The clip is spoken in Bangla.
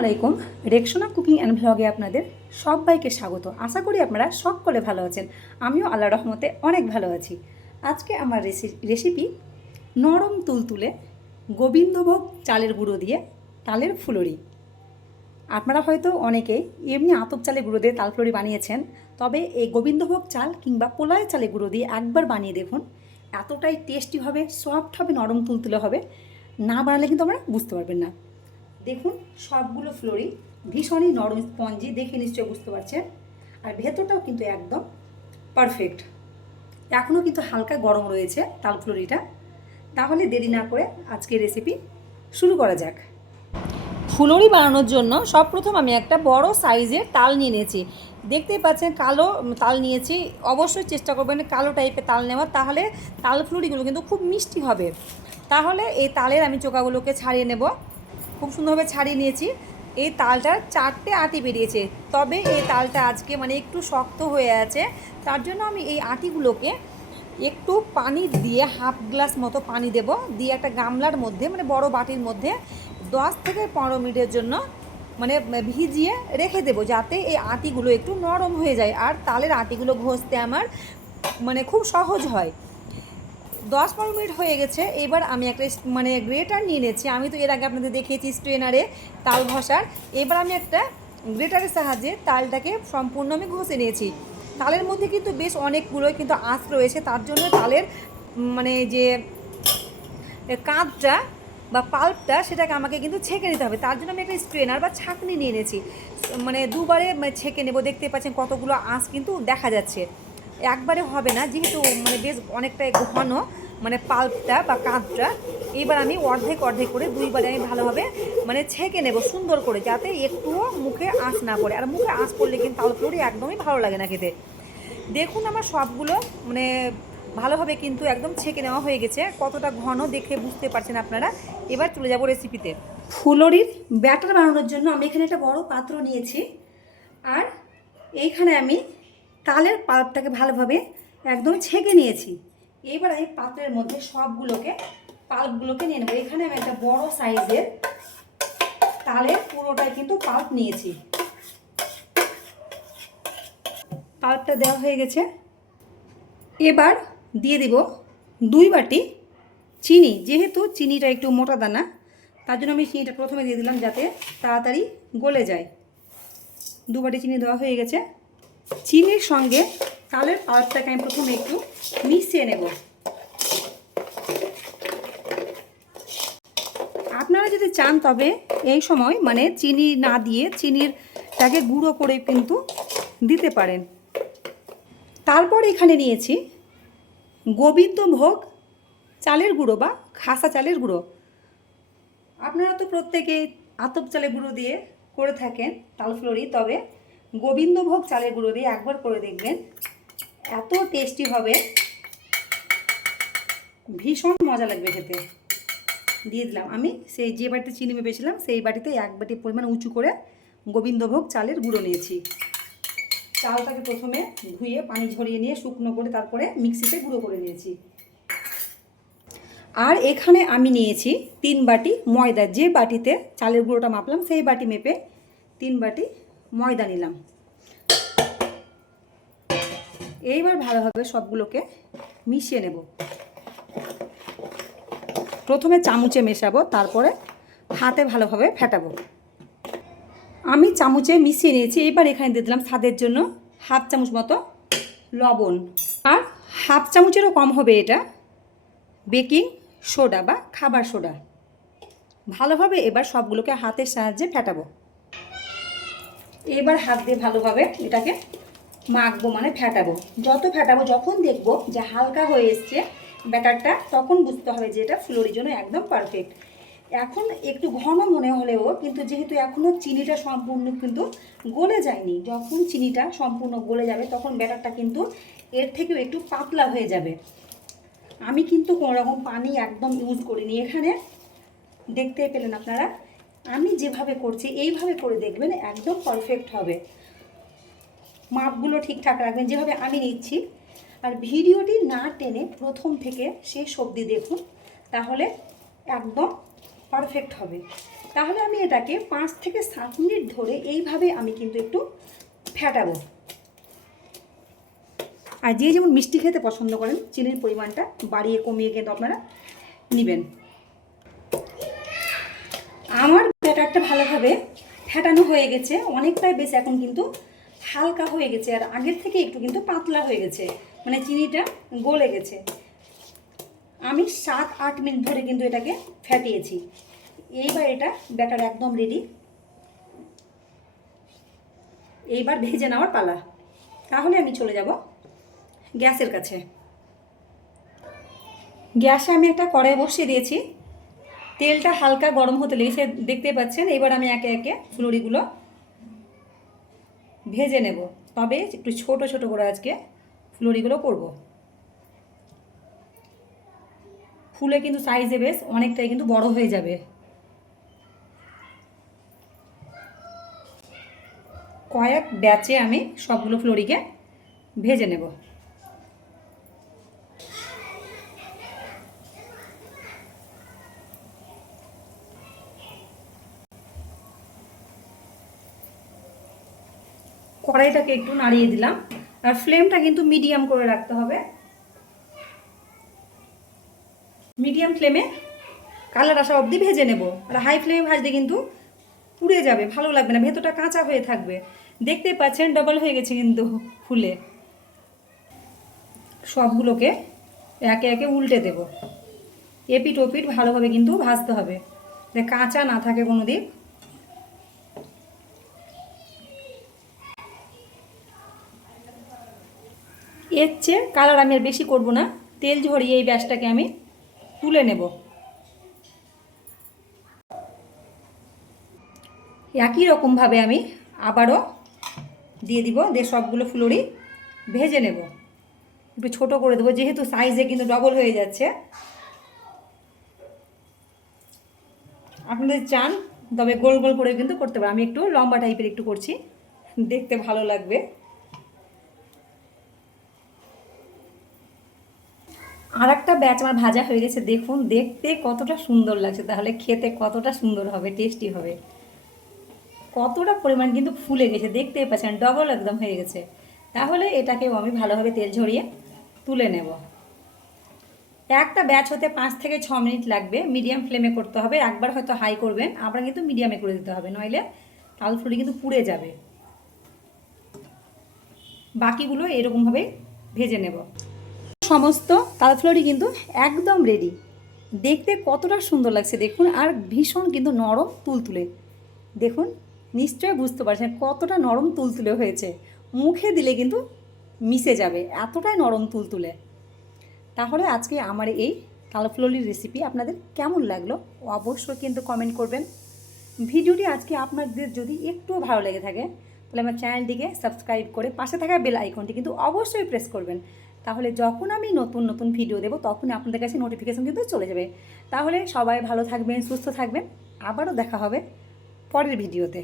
আলাইকুম। রেক্সোনা কুকিং অ্যান্ড ভ্লগে আপনাদের সবাইকে স্বাগত। আশা করি আপনারা সকলে ভালো আছেন। আমিও আল্লাহর রহমতে অনেক ভালো আছি। আজকে আমার রেসিপি নরম তুলতুলে গোবিন্দভোগ চালের গুঁড়ো দিয়ে তালের ফুলুরি। আপনারা হয়তো অনেকেই এমনি আতপ চালের গুঁড়ো দিয়ে তাল ফুলুরি বানিয়েছেন, তবে এই গোবিন্দভোগ চাল কিংবা পোলায় চালের গুঁড়ো দিয়ে একবার বানিয়ে দেখুন। এতটাই টেস্টি হবে, সফট হবে, নরম তুলতুলে হবে। না বানালে কিন্তু আমরা বুঝতে পারবেন না। দেখুন সবগুলো ফ্লোরি ভীষণই নরম স্পঞ্জি, দেখে নিশ্চয়ই বুঝতে পারছেন। আর ভেতরটাও কিন্তু একদম পারফেক্ট। এখনও কিন্তু হালকা গরম রয়েছে তাল ফ্লোরিটা। তাহলে দেরি না করে আজকের রেসিপি শুরু করা যাক। ফুলুরি বানানোর জন্য সবপ্রথম আমি একটা বড় সাইজের তাল নিয়ে নিয়েছি। দেখতেই পাচ্ছেন কালো তাল নিয়েছি। অবশ্যই চেষ্টা করবেন কালো টাইপের তাল নেওয়ার, তাহলে তাল ফুলুরিগুলো কিন্তু খুব মিষ্টি হবে। তাহলে এই তালের আমি চোকাগুলোকে ছাড়িয়ে নেব। খুব সুন্দরভাবে ছাড়িয়ে নিয়েছি। এই তালটার 4টে আটি বেরিয়েছে, তবে এই তালটা আজকে একটু শক্ত হয়ে আছে। তার জন্য আমি এই আটিগুলোকে একটু পানি দিয়ে হাফ গ্লাস মতো পানি দেব, দিয়ে একটা গামলার মধ্যে বড় বাটির মধ্যে 10 থেকে 15 মিনিটের জন্য ভিজিয়ে রেখে দেবো, যাতে এই আটিগুলো একটু নরম হয়ে যায় আর তালের আটিগুলো ঘষতে আমার খুব সহজ হয়। 10-15 মিনিট হয়ে গেছে। এবার আমি একটা গ্রেটার নিয়ে নিয়েছি। আমি তো এর আগে আপনাদের দেখিয়েছি স্ট্রেনারে তাল ঘষার। এবার আমি একটা গ্রেটারের সাহায্যে তালটাকে সম্পূর্ণ আমি ঘষে নিয়েছি। তালের মধ্যে কিন্তু বেশ অনেকগুলোই কিন্তু আঁশ রয়েছে, তার জন্য তালের যে কাঁধটা বা পাল্পটা সেটাকে আমাকে কিন্তু ছেঁকে নিতে হবে। তার জন্য আমি একটা স্ট্রেনার বা ছাঁকনি নিয়ে নিয়েছি। দুবারে ছেঁকে নেব। দেখতে পাচ্ছেন কতগুলো আঁশ কিন্তু দেখা যাচ্ছে। একবারে হবে না, যেহেতু বেশ অনেকটাই ঘন পাল্পটা বা কাঁধটা। এবার আমি অর্ধেক অর্ধেক করে দুইবারে আমি ভালোভাবে ছেঁকে নেব সুন্দর করে, যাতে একটুও মুখে আঁশ না পড়ে। আর মুখে আঁশ পড়লে কিন্তু তাল ফুলুরি একদমই ভালো লাগে না খেতে। দেখুন আমার সবগুলো ভালোভাবে কিন্তু একদম ছেঁকে নেওয়া হয়ে গেছে। কতটা ঘন দেখে বুঝতে পারছেন আপনারা। এবার চলে যাব রেসিপিতে। ফুলুরির ব্যাটার বানানোর জন্য আমি এখানে একটা বড় পাত্র নিয়েছি, আর এইখানে আমি তালের পাল্পটাকে ভালোভাবে একদম ছেঁকে নিয়েছি। এইবার আমি পাত্রের মধ্যে সবগুলোকে পাল্পগুলোকে নিয়ে নেবো। এখানে আমি একটা বড় সাইজের তালের পুরোটাই কিন্তু পাল্প নিয়েছি। পাল্পটা দেওয়া হয়ে গেছে। এবার দিয়ে দিব 2 বাটি চিনি। যেহেতু চিনিটা একটু মোটা দানা, তার জন্য আমি চিনিটা প্রথমে দিয়ে দিলাম, যাতে তাড়াতাড়ি গলে যায়। 2 বাটি চিনি দেওয়া হয়ে গেছে। চিনির সঙ্গে তালের পাল্পটাকে আমি প্রথমে একটু মিশিয়ে নেব। আপনারা যদি চান তবে এই সময় চিনি না দিয়ে চিনিরটাকে গুঁড়ো করে কিন্তু দিতে পারেন। তারপর এখানে নিয়েছি গোবিন্দভোগ চালের গুঁড়ো বা খাসা চালের গুঁড়ো। আপনারা তো প্রত্যেকেই আতপ চালের গুঁড়ো দিয়ে করে থাকেন তাল ফুলুরি, তবে গোবিন্দভোগ চালের গুঁড়ো দিয়ে একবার করে দেখবেন, এত টেস্টি হবে, ভীষণ মজা লাগবে খেতে। দিয়ে দিলাম আমি সেই যে বাটিতে চিনি মেপেছিলাম সেই বাটিতে 1 বাটি পরিমাণ উঁচু করে গোবিন্দভোগ চালের গুঁড়ো নিয়েছি। চালটাকে প্রথমে ধুয়ে পানি ঝরিয়ে নিয়ে শুকনো করে তারপরে মিক্সিতে গুঁড়ো করে নিয়েছি। আর এখানে আমি নিয়েছি 3 বাটি ময়দা। যে বাটিতে চালের গুঁড়োটা মাপলাম সেই বাটি মেপে 3 বাটি ময়দা নিলাম। এইবার ভালোভাবে সবগুলোকে মিশিয়ে নেব। প্রথমে চামচে মেশাবো, তারপরে হাতে ভালোভাবে ফেটাবো। আমি চামচে মিশিয়ে নিয়েছি। এবার এখানে দিয়ে দিলাম স্বাদের জন্য হাফ চামচ মতো লবণ, আর হাফ চামচেরও কম হবে এটা বেকিং সোডা বা খাবার সোডা। ভালোভাবে এবার সবগুলোকে হাতের সাহায্যে ফেটাবো। এবার হাত দিয়ে ভালোভাবে এটাকে মাখবো, ফেটাবো। যত ফেটাবো, যখন দেখবো যে হালকা হয়ে এসছে ব্যাটারটা, তখন বুঝতে হবে যে এটা ফুলুরির জন্য একদম পারফেক্ট। এখন একটু ঘন মনে হলেও কিন্তু যেহেতু এখনও চিনিটা সম্পূর্ণ কিন্তু গলে যায়নি, যখন চিনিটা সম্পূর্ণ গলে যাবে তখন ব্যাটারটা কিন্তু এর থেকেও একটু পাতলা হয়ে যাবে। আমি কিন্তু কোনো রকম পানি একদম ইউজ করিনি এখানে। দেখতে পেলেন আপনারা, আমি যেভাবে করছি এইভাবে করে দেখবেন, একদম পারফেক্ট হবে। মাপগুলো ঠিকঠাক রাখবেন যেভাবে আমি নিচ্ছি। আর ভিডিওটি না টেনে প্রথম থেকে শেষ অবধি দেখুন, তাহলে একদম পারফেক্ট হবে। তাহলে আমি এটাকে 5 থেকে 7 মিনিট ধরে এইভাবে আমি কিন্তু একটু ফেটাবো। আর যে যেমন মিষ্টি খেতে পছন্দ করেন চিনির পরিমাণটা বাড়িয়ে কমিয়ে কিন্তু আপনারা নেবেন। আমার ব্যাটারটা ভালোভাবে ফেটানো হয়ে গেছে, অনেকটাই বেশ এখন কিন্তু হালকা হয়ে গেছে, আর আগের থেকে একটু কিন্তু পাতলা হয়ে গেছে, মানে চিনিটা গলে গেছে। আমি 7-8 মিনিট ধরে কিন্তু এটাকে ফেটিয়েছি। এইবার এটা ব্যাটার একদম রেডি। এইবার ভেজে নেওয়ার পালা। তাহলে আমি চলে যাব গ্যাসের কাছে। গ্যাসে আমি একটা কড়াই বসিয়ে দিয়েছি, তেলটা হালকা গরম হতে লেগেছে দেখতে পাচ্ছেন। এবার আমি একে একে ফুলুরিগুলো ভেজে নেব, তবে একটু ছোট ছোট করে আজকে ফুলুরিগুলো করব। ফুলে কিন্তু সাইজে বেশ অনেকটাই কিন্তু বড় হয়ে যাবে। কয়েক ব্যাচে আমি সবগুলো ফুলুরিকে ভেজে নেব। কড়াইটাকে একটু নাড়িয়ে দিলাম, আর ফ্লেমটা কিন্তু মিডিয়াম করে রাখতে হবে। মিডিয়াম ফ্লেমে কালার আসা অবধি ভেজে নেব। আর হাই ফ্লেমে ভাজলে কিন্তু পুড়ে যাবে, ভালো লাগবে না, ভেতরটা কাঁচা হয়ে থাকবে। দেখতে পাচ্ছেন ডবল হয়ে গেছে কিন্তু ফুলে। সবগুলোকে একে একে উল্টে দেব। এপিট ওপিট ভালোভাবে কিন্তু ভাজতে হবে, কাঁচা না থাকে কোনো দিক। এর চেয়ে কালার আমি আর বেশি করব না, তেল ঝরিয়ে এই ব্যাসটাকে আমি তুলে নেব। একই রকমভাবে আমি আবারও দিয়ে দিব, দিয়ে সবগুলো ফুলুরি ভেজে নেব। একটু ছোট করে দেবো, যেহেতু সাইজে কিন্তু ডবল হয়ে যাচ্ছে। আপনাদের চান তবে গোল গোল করে কিন্তু করতে পারেন, আমি একটু লম্বা টাইপের একটু করছি, দেখতে ভালো লাগবে। আর একটা ব্যাচ আমার ভাজা হয়ে গেছে, দেখুন দেখতে কতটা সুন্দর লাগছে, তাহলে খেতে কতটা সুন্দর হবে, টেস্টি হবে। কতটা পরিমাণ কিন্তু ফুলে গেছে দেখতেই পাচ্ছেন, ডবল একদম হয়ে গেছে। তাহলে এটাকেও আমি ভালোভাবে তেল ঝরিয়ে তুলে নেব। একটা ব্যাচ হতে 5 থেকে 6 মিনিট লাগবে, মিডিয়াম ফ্লেমে করতে হবে। একবার হয়তো হাই করবেন, আবার কিন্তু মিডিয়ামে করে দিতে হবে, নইলে তালফুলি কিন্তু পুড়ে যাবে। বাকিগুলো এরকমভাবে ভেজে নেব। সমস্ত তালফুলি কিন্তু একদম রেডি। দেখতে কতটা সুন্দর লাগছে দেখুন, আর ভীষণ কিন্তু নরম তুলতুলে। দেখুন নিশ্চয়ই বুঝতে পারছেন কতটা নরম তুলতুলে হয়েছে, মুখে দিলে কিন্তু মিশে যাবে, এতটাই নরম তুলতুলে। তাহলে আজকে আমার এই তালফুলির রেসিপি আপনাদের কেমন লাগলো অবশ্যই কিন্তু কমেন্ট করবেন। ভিডিওটি আজকে আপনাদের যদি একটুও ভালো লেগে থাকে তাহলে আমার চ্যানেলটিকে সাবস্ক্রাইব করে পাশে থাকা বেল আইকনটি কিন্তু অবশ্যই প্রেস করবেন। তাহলে যখন আমি নতুন নতুন ভিডিও দেবো তখনই আপনাদের কাছে নোটিফিকেশন কিন্তু চলে যাবে। তাহলে সবাই ভালো থাকবেন, সুস্থ থাকবেন, আবারও দেখা হবে পরের ভিডিওতে।